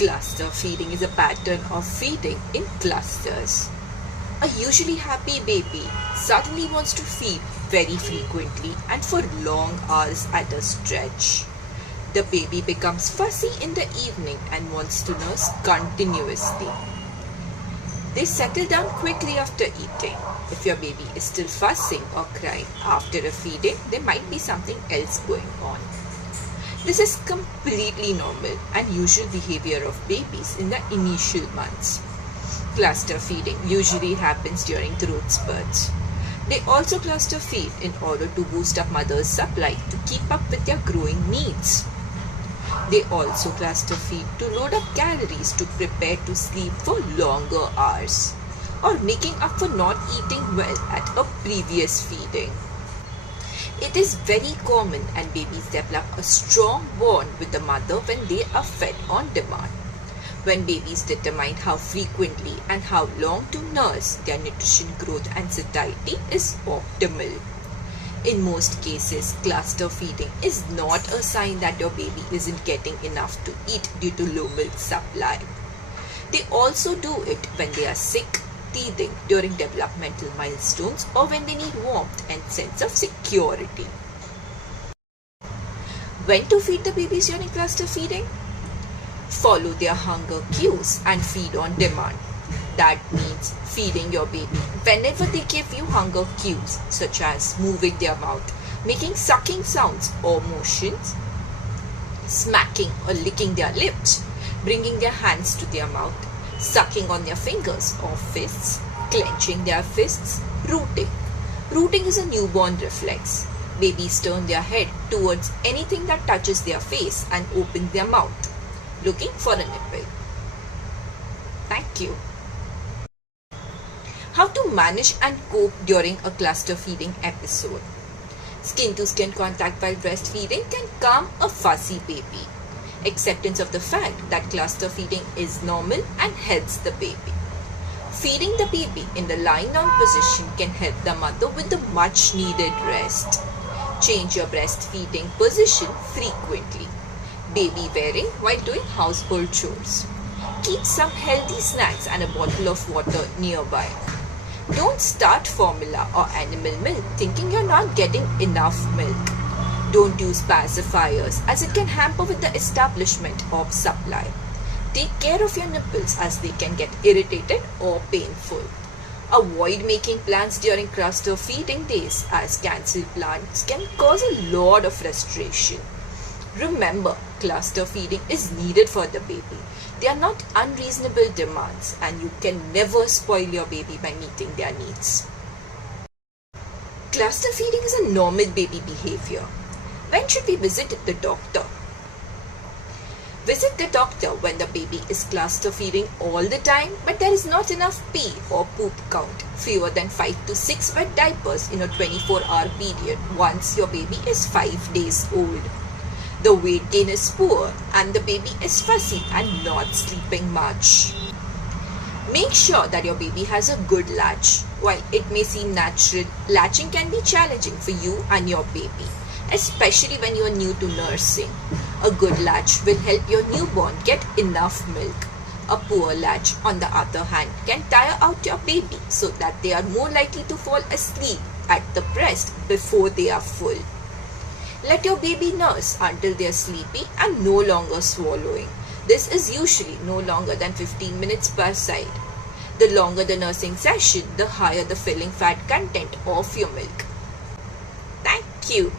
Cluster feeding is a pattern of feeding in clusters. A usually happy baby suddenly wants to feed very frequently and for long hours at a stretch. The baby becomes fussy in the evening and wants to nurse continuously. They settle down quickly after eating. If your baby is still fussing or crying after a feeding, there might be something else going on. This is completely normal and usual behavior of babies in the initial months. Cluster feeding usually happens during growth spurts. They also cluster feed in order to boost up mother's supply to keep up with their growing needs. They also cluster feed to load up calories to prepare to sleep for longer hours or making up for not eating well at a previous feeding. It is very common and babies develop a strong bond with the mother when they are fed on demand. When babies determine how frequently and how long to nurse, their nutrition growth and satiety is optimal. In most cases, cluster feeding is not a sign that your baby isn't getting enough to eat due to low milk supply. They also do it when they are sick, teething during developmental milestones, or when they need warmth and sense of security. When to feed the babies during cluster feeding? Follow their hunger cues and feed on demand. That means feeding your baby whenever they give you hunger cues, such as moving their mouth, making sucking sounds or motions, smacking or licking their lips, bringing their hands to their mouth, sucking on their fingers or fists, clenching their fists, rooting. Rooting is a newborn reflex. Babies turn their head towards anything that touches their face and open their mouth, looking for a nipple. Thank you. How to manage and cope during a cluster feeding episode. Skin to skin contact while breastfeeding can calm a fussy baby. Acceptance of the fact that cluster feeding is normal and helps the baby. Feeding the baby in the lying down position can help the mother with the much needed rest. Change your breastfeeding position frequently. Baby wearing while doing household chores. Keep some healthy snacks and a bottle of water nearby. Don't start formula or animal milk thinking you're not getting enough milk. Don't use pacifiers as it can hamper with the establishment of supply. Take care of your nipples as they can get irritated or painful. Avoid making plans during cluster feeding days as cancelled plans can cause a lot of frustration. Remember, cluster feeding is needed for the baby. They are not unreasonable demands and you can never spoil your baby by meeting their needs. Cluster feeding is a normal baby behavior. When should we visit the doctor? Visit the doctor when the baby is cluster feeding all the time but there is not enough pee or poop count, fewer than 5 to 6 wet diapers in a 24-hour period once your baby is 5 days old. The weight gain is poor and the baby is fussy and not sleeping much. Make sure that your baby has a good latch. While it may seem natural, latching can be challenging for you and your baby, especially when you are new to nursing. A good latch will help your newborn get enough milk. A poor latch, on the other hand, can tire out your baby so that they are more likely to fall asleep at the breast before they are full. Let your baby nurse until they are sleepy and no longer swallowing. This is usually no longer than 15 minutes per side. The longer the nursing session, the higher the filling fat content of your milk. Thank you.